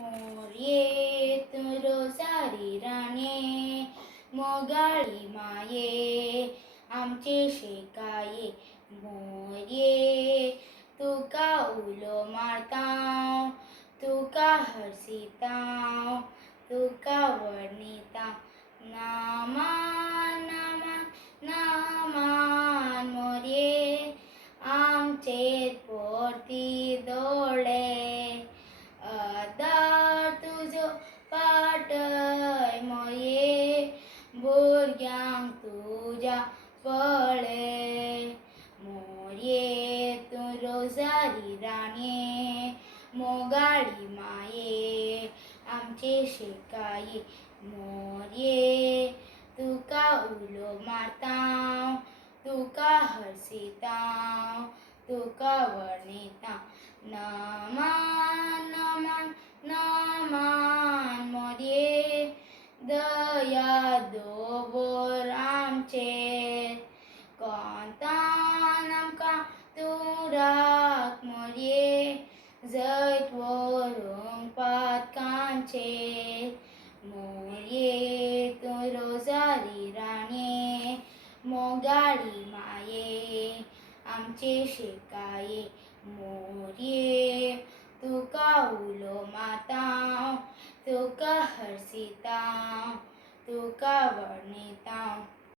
मोरये तू रोसारी राणे मोगाळी माये आमचे शेकाये मोरये तुका उलो मारतां तुका हरसितां तुका वर्णितां नामान नामान नामान मोरये आमचेर पोरती दोळे आदार तुजो पाटय मोरये भुरग्यांक तुज्या पळे मोरये तू रोजारी राणे मोगाळी माये आमचे शेकाये मोरये तुका उलो मारतां तुका हरसितां तुका वर्णितां नामान नामान नामान मोरये दया दोबोर आमचेर कोंतान आमकां तूं राख मोरये जैत व्हरूंक पातकांचेर मोरये तूं रोजारी राणे मोगाळी माये आमचे शेकाये